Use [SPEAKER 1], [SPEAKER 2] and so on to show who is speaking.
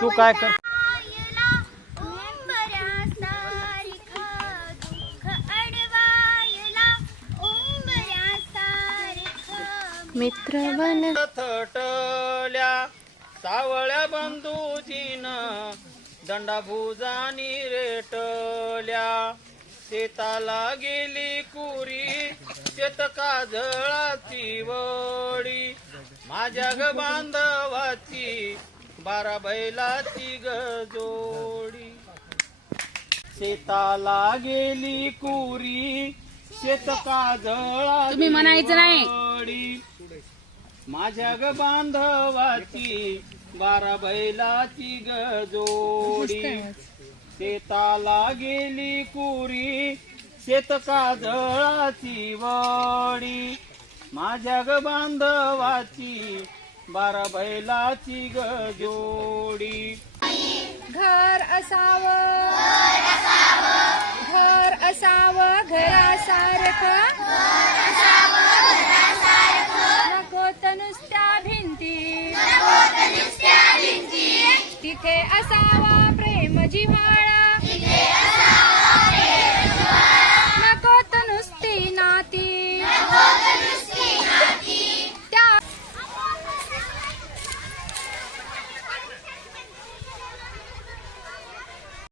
[SPEAKER 1] तू काय कर
[SPEAKER 2] मित्रवन.
[SPEAKER 1] थटल्या सावळ्या बंधूजीन दंडाभुजानी रेटल्या. शेताला गेली कुरी शेत काजळाची वडी. माझ्या ग बांधवाची बारा बैलाची गजोडी शेताला गेली कुरी शेत काजळा
[SPEAKER 3] तुम्ही म्हणायचं नाही.
[SPEAKER 1] माझ्या ग बांधवाची बारा बैलाची ग जोडी. शेताला गेली कुरी शेत काजळाची वडी. माझ्या ग बांधवाची बारा बैलाची ग जोडी.
[SPEAKER 3] घर असावं. घर असावं. घरासारखं नको नुसत्या भिंती तिथे असावा प्रेम जिव्हाळा.